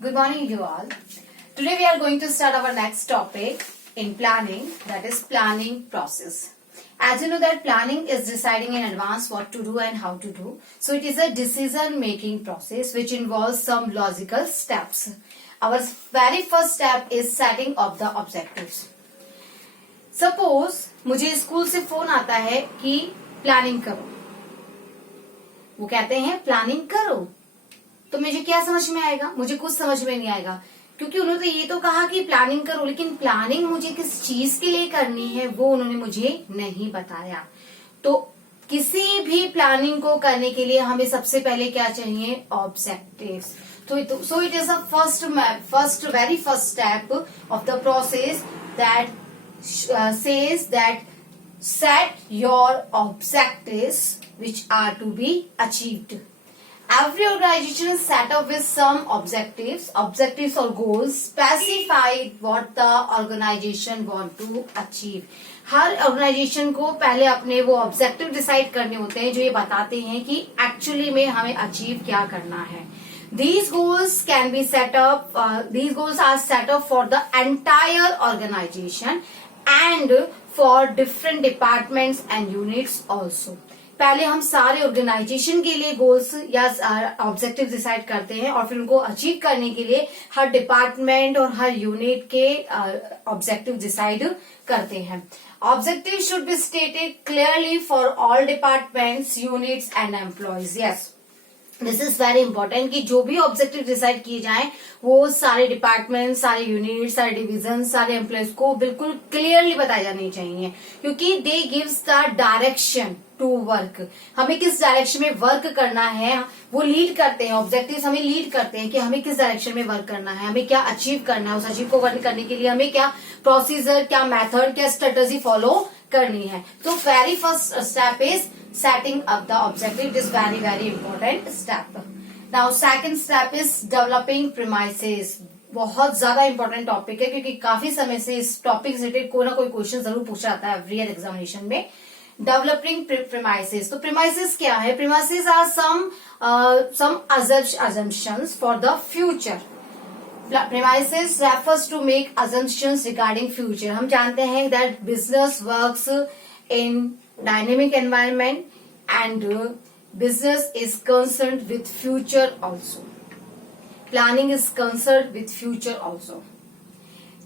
Good morning, you all. Today we are going to start our next topic in planning, that is planning process. As you know that planning is deciding in advance what to do and how to do. So it is a decision making process which involves some logical steps. Our very first step is setting up the objectives. Suppose मुझे school से phone आता है कि planning करो. वो कहते हैं planning करो, तो मुझे क्या समझ में आएगा? मुझे कुछ समझ में नहीं आएगा, क्योंकि उन्होंने तो ये तो कहा कि प्लानिंग करो, लेकिन प्लानिंग मुझे किस चीज के लिए करनी है वो उन्होंने मुझे नहीं बताया. तो किसी भी प्लानिंग को करने के लिए हमें सबसे पहले क्या चाहिए? Objectives. So it is the very first step of the process that says that set your objectives which are to be achieved. Every organization is set up with some objectives or goals specified what the organization want to achieve. हर organization को पहले अपने वो objective decide करने होते हैं जो ये बताते हैं कि एक्चुअली में हमें अचीव क्या करना है. These goals are set up for the entire organization and for different departments and units also. पहले हम सारे ऑर्गेनाइजेशन के लिए गोल्स या ऑब्जेक्टिव डिसाइड करते हैं और फिर उनको अचीव करने के लिए हर डिपार्टमेंट और हर यूनिट के ऑब्जेक्टिव डिसाइड करते हैं. Objective should be stated clearly for all departments, units and employees. Yes, this is very important कि जो भी ऑब्जेक्टिव डिसाइड किए जाएं वो सारे डिपार्टमेंट, सारे यूनिट, सारे डिविजन, सारे एम्प्लॉयज को बिल्कुल क्लियरली बताए जाने चाहिए, क्योंकि they gives the direction to work. हमें किस डायरेक्शन में वर्क करना है वो लीड करते हैं. ऑब्जेक्टिव्स हमें लीड करते हैं कि हमें किस डायरेक्शन में वर्क करना है, हमें क्या अचीव करना है. उस अचीव को वर्क करने के लिए हमें क्या प्रोसीजर, क्या मेथड, क्या स्ट्रेटेजी फॉलो करनी है. तो very first step is setting up the objective. It is very important step. Now second step is developing premises. बहुत ज्यादा इंपॉर्टेंट टॉपिक है क्योंकि काफी समय से इस टॉपिक से रिलेटेड कोई ना कोई क्वेश्चन जरूर पूछा जाता है एवरी ईयर एग्जामिनेशन में. Developing premises. तो प्रीमाइसेस क्या है? Premises are some assumptions for the future. Premises refers to make assumptions regarding future. हम जानते हैं that business works in dynamic environment and business is concerned with future also. Planning is concerned with future also.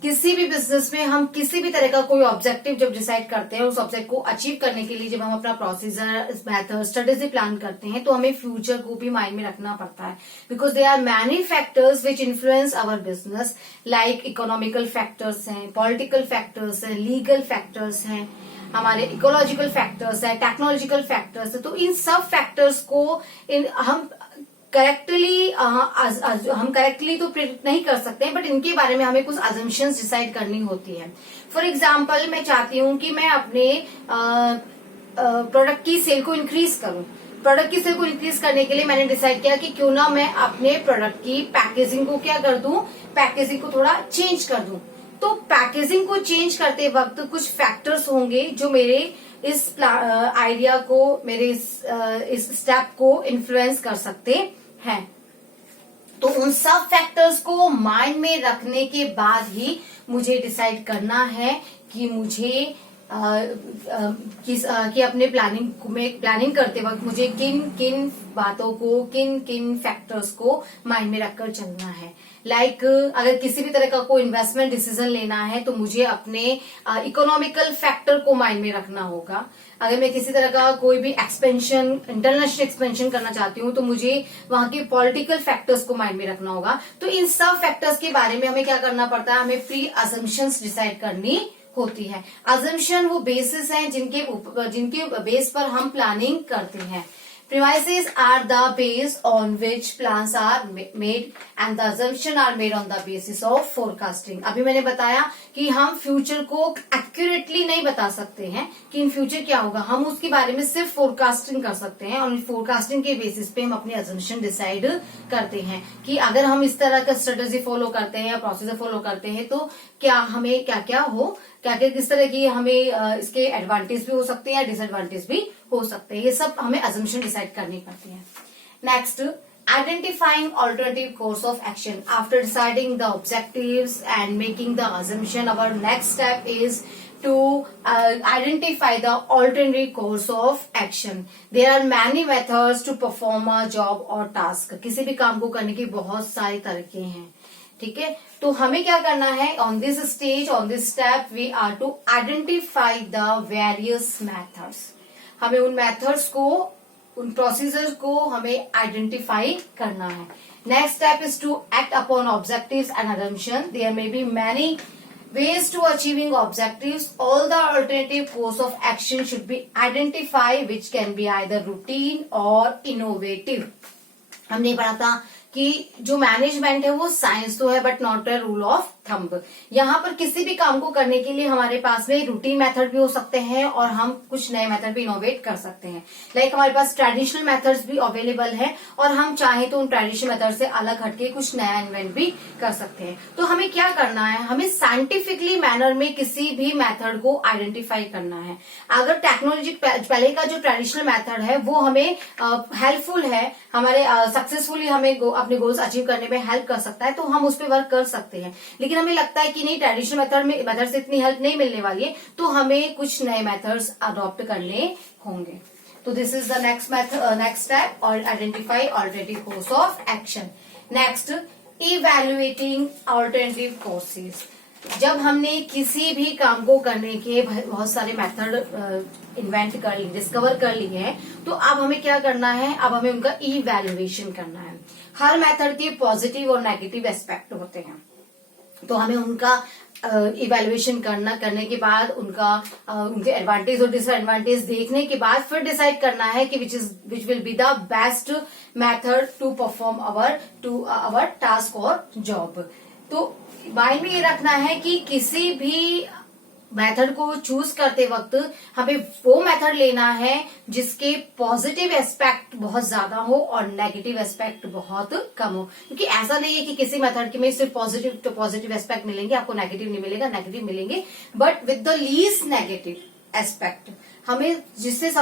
किसी भी business में हम किसी भी तरह का कोई ऑब्जेक्टिव जब डिसाइड करते हैं, उस ऑब्जेक्ट को अचीव करने के लिए जब हम अपना प्रोसीजर, मेथड, स्ट्रेटेजी प्लान करते हैं तो हमें फ्यूचर को भी माइंड में रखना पड़ता है, because they are many factors which influence our business. Like economical factors हैं, पॉलिटिकल फैक्टर्स हैं, लीगल फैक्टर्स हैं, हमारे इकोलॉजिकल फैक्टर्स है, टेक्नोलॉजिकल फैक्टर्स है. तो इन सब फैक्टर्स को हम करेक्टली तो प्रिडिक्ट नहीं कर सकते, बट इनके बारे में हमें कुछ अजम्पशंस डिसाइड करनी होती है. फॉर एग्जाम्पल, मैं चाहती हूँ कि मैं अपने प्रोडक्ट की सेल को इंक्रीज करूँ. प्रोडक्ट की सेल को इंक्रीज करने के लिए मैंने डिसाइड किया कि क्यों ना मैं अपने प्रोडक्ट की पैकेजिंग को क्या कर दूं, पैकेजिंग को थोड़ा चेंज कर दूं. तो पैकेजिंग को चेंज करते वक्त कुछ फैक्टर्स होंगे जो मेरे इस आइडिया को, मेरे इस स्टेप को इन्फ्लुएंस कर सकते हैं. तो उन सब फैक्टर्स को माइंड में रखने के बाद ही मुझे डिसाइड करना है कि मुझे कि अपने प्लानिंग करते वक्त मुझे किन किन बातों को, किन किन फैक्टर्स को माइंड में रखकर चलना है. लाइक अगर किसी भी तरह का कोई इन्वेस्टमेंट डिसीजन लेना है तो मुझे अपने इकोनॉमिकल फैक्टर को माइंड में रखना होगा. अगर मैं किसी तरह का कोई भी एक्सपेंशन, इंटरनेशनल एक्सपेंशन करना चाहती हूँ तो मुझे वहां के पॉलिटिकल फैक्टर्स को माइंड में रखना होगा. तो इन सब फैक्टर्स के बारे में हमें क्या करना पड़ता है? हमें प्री असम्पशंस डिसाइड करनी होती है. अजम्पशन वो बेसिस हैं जिनके बेस पर हम प्लानिंग करते हैं. Premises are the base on which plans are made and the assumption are made on the basis of forecasting. अभी मैंने बताया कि हम फ्यूचर को एक्यूरेटली नहीं बता सकते हैं कि इन फ्यूचर क्या होगा. हम उसके बारे में सिर्फ फोरकास्टिंग कर सकते हैं और फोरकास्टिंग के बेसिस पे हम अपनी assumption डिसाइड करते हैं कि अगर हम इस तरह का स्ट्रेटेजी फॉलो करते हैं या प्रोसीजर फॉलो करते हैं तो क्या हमें क्या क्या किस तरह की हमें इसके एडवांटेज भी हो सकते हैं या डिसएडवांटेज भी हो सकते हैं. ये सब हमें assumption डिसाइड करनी पड़ती है. Next, Identifying alternative course of action. After deciding the objectives and making the assumption, our next step is to identify the alternative course of action. There are many methods to perform a job or task. किसी भी काम को करने की बहुत सारे तरीके हैं, ठीक है। तो हमें क्या करना है, on this stage, on this step, we are to identify the various methods. हमें उन मेथड्स को, उन प्रोसीजर्स को हमें आइडेंटिफाई करना है। Next step is to act upon objectives and assumption. There may be many ways to achieving objectives. All the alternative course of action should be identified, which can be either routine or innovative. हमने पढ़ा था कि जो management है वो science तो है but not a rule of thumb. यहाँ पर किसी भी काम को करने के लिए हमारे पास में रूटीन मेथड भी हो सकते हैं और हम कुछ नए मेथड भी इनोवेट कर सकते हैं। लाइक हमारे पास ट्रेडिशनल मेथड्स भी अवेलेबल है और हम चाहें तो उन ट्रेडिशनल मेथड से अलग हटके कुछ नया इन्वेंट भी कर सकते हैं। तो हमें क्या करना है, हमें साइंटिफिकली मैनर में किसी भी मेथड को आइडेंटिफाई करना है। अगर टेक्नोलॉजी पहले का जो ट्रेडिशनल मेथड है वो हमें हेल्पफुल है, हमारे सक्सेसफुली हमें अपने गोल्स अचीव करने में हेल्प कर सकता है, तो हम उस पर वर्क कर सकते हैं। लेकिन हमें लगता है कि नहीं, ट्रेडिशनल मेथड से इतनी हेल्प नहीं मिलने वाली है, तो हमें कुछ नए मेथड्स अडॉप्ट करने होंगे। तो this is the next step, और identify alternative course of action. Next, evaluating alternative courses. जब हमने किसी भी काम को करने के बहुत सारे मेथड इन्वेंट कर ली, डिस्कवर कर लिए हैं, तो अब हमें क्या करना है, अब हमें उनका इवैल्यूएशन करना है। हर मेथड के पॉजिटिव और नेगेटिव एस्पेक्ट होते हैं, तो हमें उनका इवैल्यूएशन करने के बाद उनके एडवांटेज और डिसएडवांटेज देखने के बाद फिर डिसाइड करना है कि which will be the best method to perform our task और जॉब। तो माइंड में ये रखना है कि किसी भी मेथड को चूज करते वक्त हमें वो मेथड लेना है जिसके पॉजिटिव एस्पेक्ट बहुत ज्यादा हो और नेगेटिव एस्पेक्ट बहुत कम हो। क्योंकि ऐसा नहीं है कि किसी मेथड में सिर्फ पॉजिटिव एस्पेक्ट मिलेंगे, आपको नेगेटिव नहीं मिलेगा, नेगेटिव मिलेंगे, but with the least negative aspect. हमें जिसमें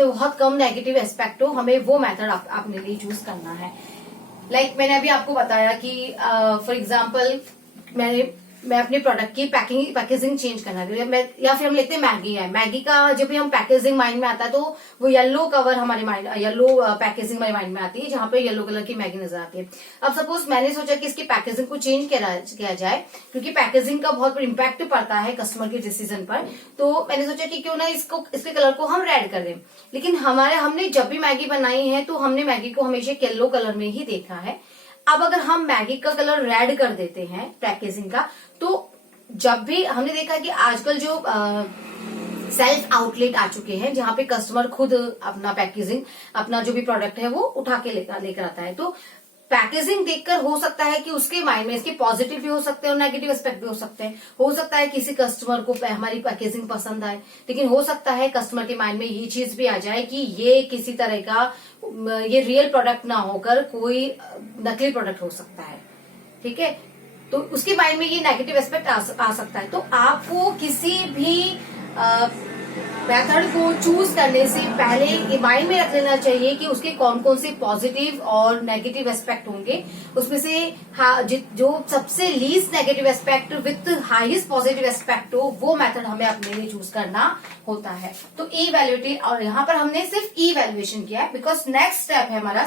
बहुत कम नेगेटिव एस्पेक्ट हो, हमें वो मेथड अपने लिए चूज करना है। लाइक मैंने अभी आपको बताया कि फॉर एग्जाम्पल मैं अपने प्रोडक्ट की पैकेजिंग चेंज करना है, या फिर हम लेते हैं मैगी है। मैगी का जब भी हम पैकेजिंग माइंड में आता है तो वो येलो कवर येलो पैकेजिंग हमारे माइंड में आती है, जहां पे येलो कलर की मैगी नजर आती है। अब सपोज मैंने सोचा कि इसकी पैकेजिंग को चेंज किया जाए, क्योंकि पैकेजिंग का बहुत इम्पैक्ट पड़ता है कस्टमर के डिसीजन पर। तो मैंने सोचा कि क्यों ना इसके कलर को हम रेड कर दें। लेकिन हमने जब भी मैगी बनाई है तो हमने मैगी को हमेशा येलो कलर में ही देखा है। अब अगर हम मैगी का कलर रेड कर देते हैं पैकेजिंग का, तो जब भी हमने देखा कि आजकल जो सेल्फ आउटलेट आ चुके हैं जहां पे कस्टमर खुद अपना पैकेजिंग, अपना जो भी प्रोडक्ट है वो उठा के लेकर आता है, तो पैकेजिंग देखकर हो सकता है कि उसके माइंड में इसके पॉजिटिव भी हो सकते हैं और नेगेटिव एस्पेक्ट भी हो सकते हैं। हो सकता है किसी कस्टमर को हमारी पैकेजिंग पसंद आए, लेकिन हो सकता है कस्टमर के माइंड में ये चीज भी आ जाए कि ये किसी तरह का ये रियल प्रोडक्ट ना होकर कोई नकली प्रोडक्ट हो सकता है, ठीक है। तो उसके माइंड में ये नेगेटिव एस्पेक्ट आ सकता है। तो आपको किसी भी मेथड को चूज करने से पहले ये माइंड में रख लेना चाहिए कि उसके कौन कौन से पॉजिटिव और नेगेटिव एस्पेक्ट होंगे। उसमें से जो सबसे least negative aspect with highest positive aspect हो, वो मेथड हमें अपने लिए चूज करना होता है। तो इवैल्यूएटिव, और यहाँ पर हमने सिर्फ इवैल्यूएशन किया है, बिकॉज नेक्स्ट स्टेप है हमारा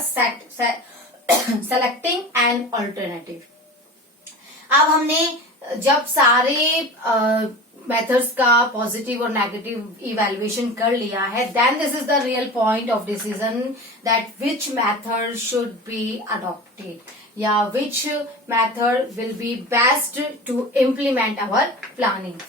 सेलेक्टिंग एन ऑल्टरनेटिव। अब हमने जब सारे मेथड्स का पॉजिटिव और नेगेटिव इवैल्यूएशन कर लिया है, then this is the real point of decision that which method should be adopted, या which method will be best to implement our planning.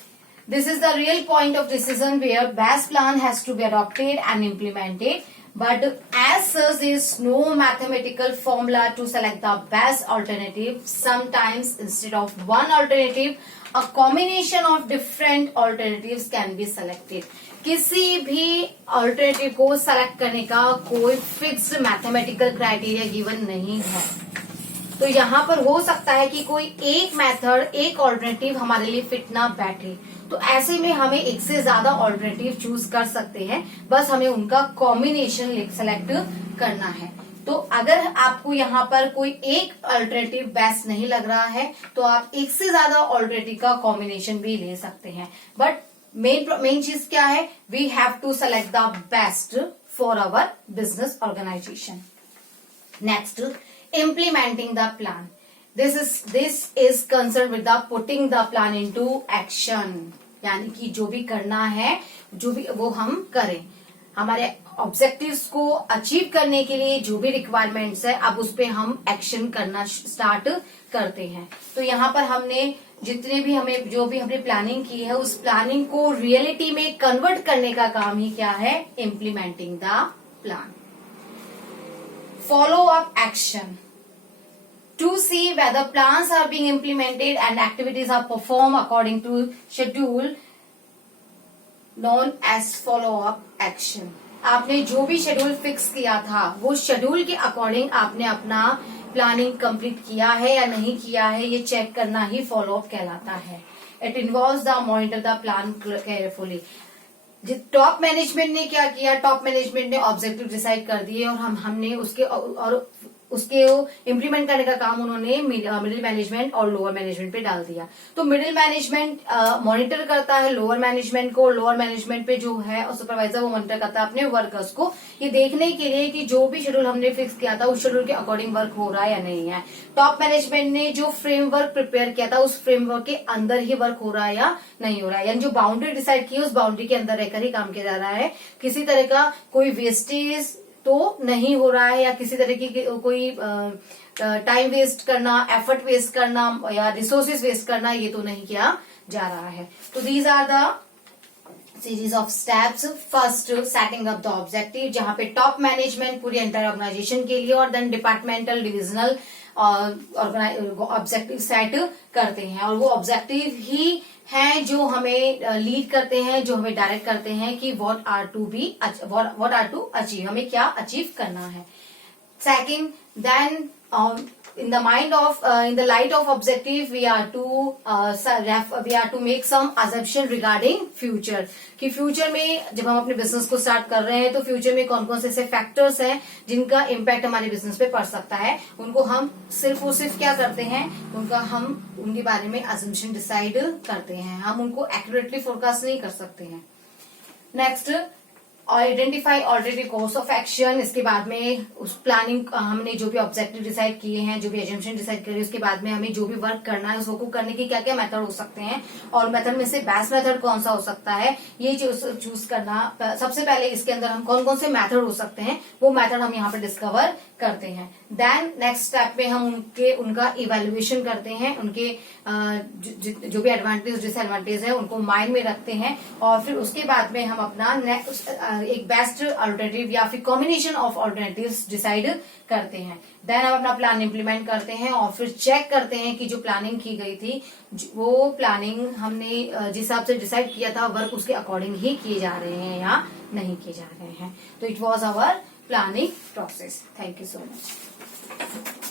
This is the real point of decision where best plan has to be adopted and implemented. But as such, there is no mathematical formula to select the best alternative. Sometimes instead of one alternative, a combination of different alternatives can be selected. किसी भी alternative को select करने का कोई fixed mathematical criteria given नहीं है। तो यहाँ पर हो सकता है कि कोई एक मेथड, एक ऑल्टरनेटिव हमारे लिए फिट ना बैठे, तो ऐसे में हमें एक से ज्यादा ऑल्टरनेटिव चूज कर सकते हैं, बस हमें उनका कॉम्बिनेशन सेलेक्ट करना है। तो अगर आपको यहाँ पर कोई एक अल्टरनेटिव बेस्ट नहीं लग रहा है तो आप एक से ज्यादा अल्टरनेटिव का कॉम्बिनेशन भी ले सकते हैं, बट मेन चीज क्या है, we have to select the best for our business organization. Next, implementing the plan. This is concern with the putting the plan into action, यानी कि जो भी करना है जो भी वो हम करें। हमारे ऑब्जेक्टिव्स को अचीव करने के लिए जो भी रिक्वायरमेंट्स है अब उस पे हम एक्शन करना स्टार्ट करते हैं। तो यहाँ पर हमने जितने भी जो भी हमने प्लानिंग की है उस प्लानिंग को रियलिटी में कन्वर्ट करने का काम ही क्या है, implementing the plan. Follow up action to see whether plans are being implemented and activities are performed according to schedule known as follow up action। आपने जो भी शेड्यूल फिक्स किया था वो शेड्यूल के अकॉर्डिंग आपने अपना प्लानिंग कंप्लीट किया है या नहीं किया है, ये चेक करना ही फॉलो अप कहलाता है। It involves the monitor the plan carefully. Top management ने क्या किया, टॉप मैनेजमेंट ने ऑब्जेक्टिव डिसाइड कर दिए और हमने उसके इम्प्लीमेंट करने का काम उन्होंने मिडिल मैनेजमेंट और लोअर मैनेजमेंट पे डाल दिया। तो मिडिल मैनेजमेंट मॉनिटर करता है लोअर मैनेजमेंट को, लोअर मैनेजमेंट पे जो है और सुपरवाइजर वो मॉनिटर करता है अपने वर्कर्स को, ये देखने के लिए कि जो भी शेड्यूल हमने फिक्स किया था उस शेड्यूल के अकॉर्डिंग वर्क हो रहा है या नहीं है। टॉप मैनेजमेंट ने जो फ्रेमवर्क प्रिपेयर किया था उस फ्रेमवर्क के अंदर ही वर्क हो रहा है या नहीं हो रहा है, यानी जो बाउंड्री डिसाइड की है उस बाउंड्री के अंदर रहकर ही काम किया जा रहा है। किसी तरह का कोई वेस्टेज तो नहीं हो रहा है या किसी तरह की कोई टाइम वेस्ट करना, एफर्ट वेस्ट करना या रिसोर्सेज वेस्ट करना ये तो नहीं किया जा रहा है। तो these are the series of steps. First, setting up the objective, जहां पे टॉप मैनेजमेंट पूरी एंटायर ऑर्गेनाइजेशन के लिए और then departmental divisional objective set करते हैं और वो ऑब्जेक्टिव ही हैं जो हमें लीड करते हैं, जो हमें डायरेक्ट करते हैं कि व्हाट आर टू अचीव, हमें क्या अचीव करना है। Second, then in the light of objective we are to make some assumption regarding future, कि फ्यूचर में जब हम अपने बिजनेस को स्टार्ट कर रहे हैं तो फ्यूचर में कौन कौन से ऐसे फैक्टर्स हैं जिनका इम्पैक्ट हमारे बिजनेस पे पड़ सकता है, उनको हम सिर्फ क्या करते हैं, उनके बारे में assumption डिसाइड करते हैं, हम उनको एक्यूरेटली फोरकास्ट नहीं कर सकते हैं। Next, identify alternative course of action. इसके बाद में उस प्लानिंग हमने जो भी ऑब्जेक्टिव डिसाइड किए हैं, जो भी एजम्पशन डिसाइड करे, उसके बाद में हमें जो भी वर्क करना है उसको करने के क्या क्या मेथड हो सकते हैं और मेथड में से बेस्ट मेथड कौन सा हो सकता है ये चूज करना। सबसे पहले इसके अंदर हम कौन कौन से मेथड हो सकते हैं वो मेथड हम यहाँ पे डिस्कवर करते हैं। देन नेक्स्ट स्टेप पे हम उनका इवेल्युएशन करते हैं, उनके जो भी एडवांटेज डिसएडवांटेज है उनको माइंड में रखते हैं और फिर उसके बाद में हम अपना एक बेस्ट अल्टरनेटिव या फिर कॉम्बिनेशन ऑफ अल्टरनेटिव्स डिसाइड करते हैं। देन हम अपना प्लान इम्प्लीमेंट करते हैं और फिर चेक करते हैं कि जो प्लानिंग की गई थी वो प्लानिंग हमने जिस हिसाब से डिसाइड किया था वर्क उसके अकॉर्डिंग ही किए जा रहे हैं या नहीं किए जा रहे हैं। तो it was our planning process. Thank you so much.